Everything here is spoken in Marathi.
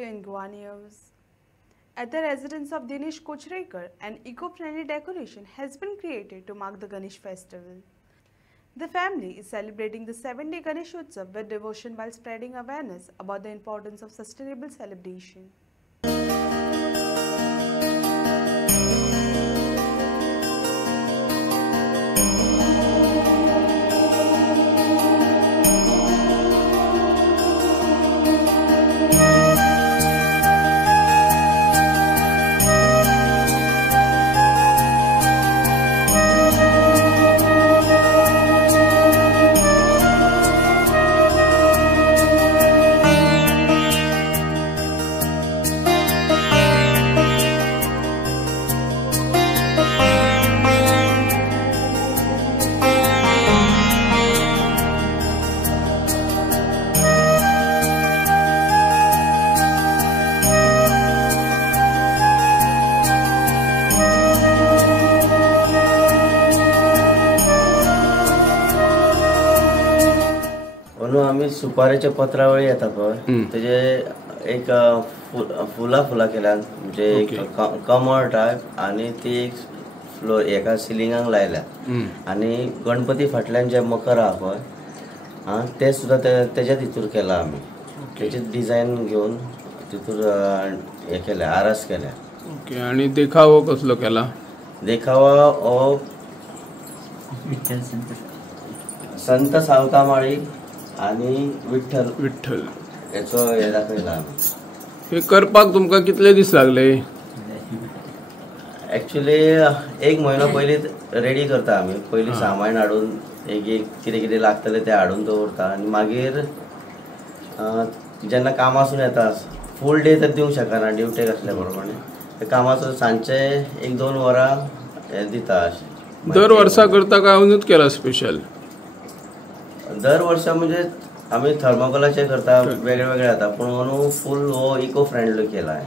to Ingwa News. At the residence of Dinesh Kochrekar, an eco-friendly decoration has been created to mark the Ganesh festival. The family is celebrating the 7-day Ganesh Utsav with devotion while spreading awareness about the importance of sustainable celebration. म्हणून आम्ही सुपारीच्या पत्रावळी येता पळय तेजे एक फुला केल्या म्हणजे एक कमळ टाइप आणि ती एक फ्लोर एका सिलिंगाक लायल्या आणि गणपती फाटल्यान जे मकर आहा पळय ते सुद्धा तेच्या तितूर केला आम्ही तेची डिझाइन घेऊन तितूर हे केल्या आरास केल्या. ओके. आणि देखावो कसलो केला? देखावा हो संत सावतामाळी आणि विठ्ठल याचो हे दाखयला. हे करपाक तुमका कितले दीस लागले? ऍक्च्युली एक महिनो पयली रेडी करता आम्ही. पयली सामान हाडून एक कितें कितें लागतले ते हाडून दवरता आणि मागीर जेन्ना कामासून येता फुल डे तर दिवंक शकना ड्युटेक असल्या प्रमाणे कामाचो सांजचे 1-2 वरां हे दिता. दर वर्सा करता काय अजूनच केला स्पेशल? दर वर्सा म्हणजे आम्ही थर्मोकोलाचे करता वेगळे वेगळे आता पण फुल हो इको फ्रेंडली केला आहे.